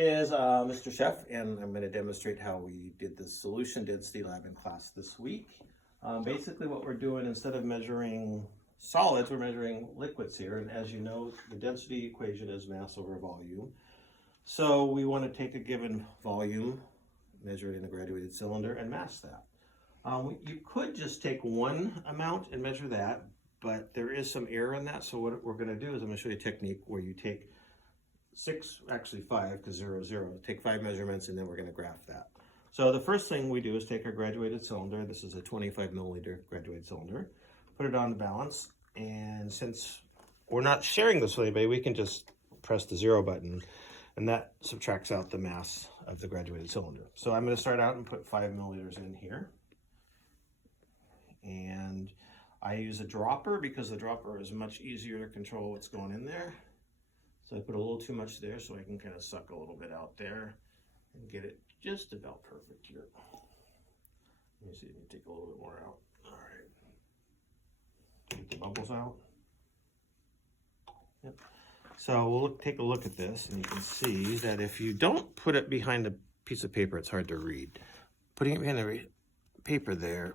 Is Mr. Chef, and I'm going to demonstrate how we did the solution density lab in class this week. Basically what we're doing, instead of measuring solids, we're measuring liquids here, and as you know, the density equation is mass over volume. So we want to take a given volume, measure it in a graduated cylinder, and mass that. You could just take one amount and measure that, but there is some error in that, so what we're going to do is I'm going to show you a technique where you take five, because 0, 0. Take 5 measurements and then we're going to graph that. So the first thing we do is take our graduated cylinder. This is a 25 milliliter graduated cylinder. Put it on the balance, and since we're not sharing this with anybody, we can just press the 0 button, and that subtracts out the mass of the graduated cylinder. So I'm going to start out and put 5 milliliters in here. And I use a dropper because the dropper is much easier to control what's going in there. So I put a little too much there so I can kind of suck a little bit out there and get it just about perfect here. Let me see if you take a little bit more out. All right. Get the bubbles out. Yep. So we'll take a look at this, and you can see that if you don't put it behind a piece of paper, it's hard to read. Putting it behind the paper there,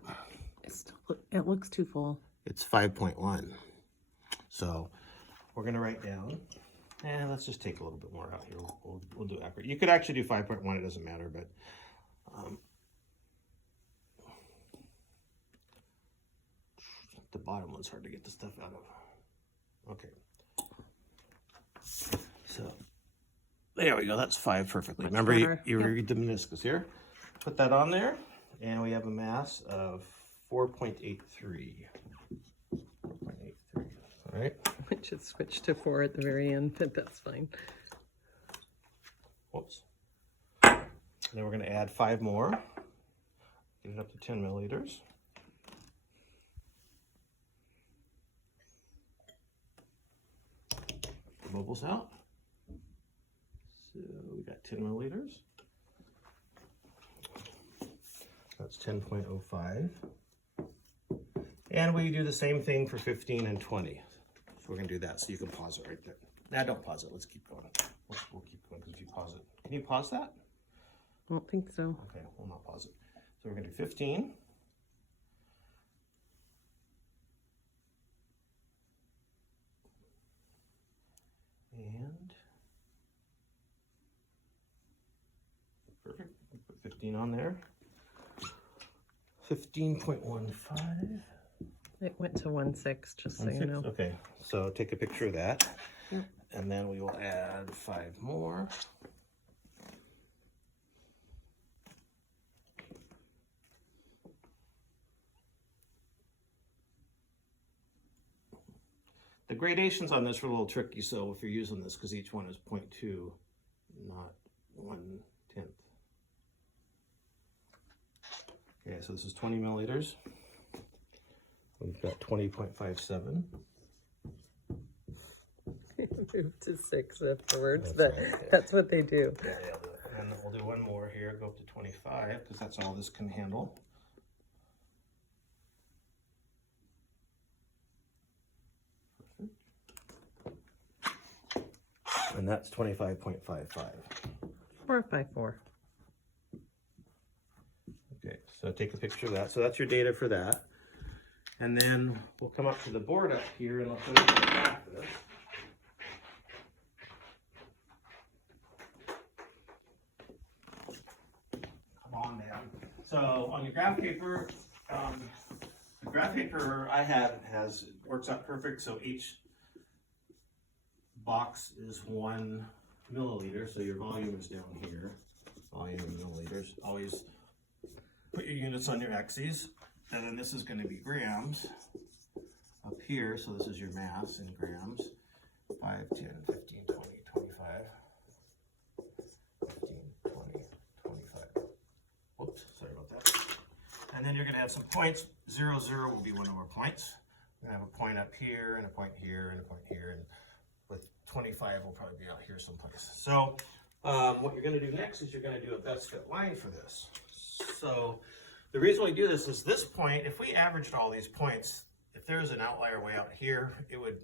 it looks too full. It's 5.1. So we're going to write down. And let's just take a little bit more out here. We'll do accurate. You could actually do 5.1, it doesn't matter, but the bottom one's hard to get the stuff out of. Okay. So there we go, that's 5 perfectly. Remember, you read the meniscus here. Put that on there, and we have a mass of 4.83. All right. I should switch to 4 at the very end, but that's fine. Whoops. And then we're going to add 5 more. Get it up to 10 milliliters. The bubbles out. So we got 10 milliliters. That's 10.05. And we do the same thing for 15 and 20. So we're going to do that, so you can pause it right there. Nah, don't pause it. Let's keep going. We'll keep going because if you pause it. Can you pause that? I don't think so. Okay, we'll not pause it. So we're going to do 15. And perfect. Put 15 on there. 15.15. It went to 1.6, just so you know. Okay, so take a picture of that. Yep. And then we will add 5 more. The gradations on this are a little tricky, so if you're using this, because each one is 0.2, not 1/10. Okay, so this is 20 milliliters. We've got 20.57. Move to 6 afterwards, That's but right, okay. that's what they do. Yeah, and we'll do one more here, go up to 25, because that's all this can handle. And that's 25.55. 4.54. Okay, so take a picture of that. So that's your data for that. And then we'll come up to the board up here, and I'll show you the graph of this. Come on down. So on your graph paper, the graph paper I have works out perfect. So each box is 1 milliliter. So your volume is down here. Volume in milliliters. Always put your units on your axes. And then this is going to be grams up here. So this is your mass in grams. 5, 10, 15, 20, 25. 15, 20, 25. Whoops, sorry about that. And then you're going to have some points. 0, 0 will be one of our points. We're going to have a point up here, and a point here, and a point here. And with 25, we'll probably be out here someplace. So what you're going to do next is you're going to do a best fit line for this. So the reason we do this is this point, if we averaged all these points, if there's an outlier way out here, it would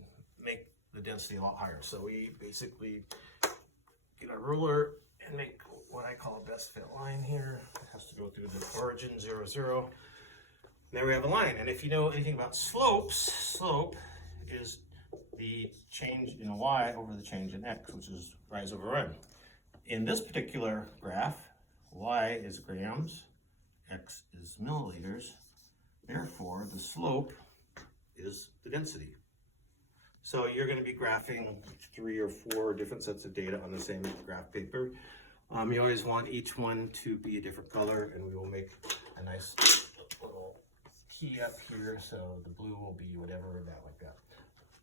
make the density a lot higher. So we basically get our ruler and best fit line here. It has to go through the origin 0, 0. And there we have a line. And if you know anything about slopes, slope is the change in y over the change in x, which is rise over run. In this particular graph, y is grams, x is milliliters. Therefore, the slope is the density. So you're going to be graphing 3 or 4 different sets of data on the same graph paper. You always want each one to be a different color, and we will make a nice little key up here. So the blue will be whatever, that like that.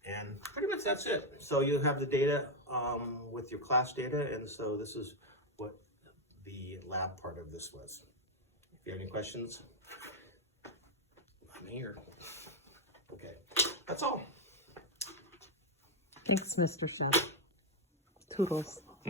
And pretty much that's it. So you have the data with your class data, and so this is what the lab part of this was. If you have any questions, I'm here. Okay, that's all. Thanks, Mr. Chef. Toodles.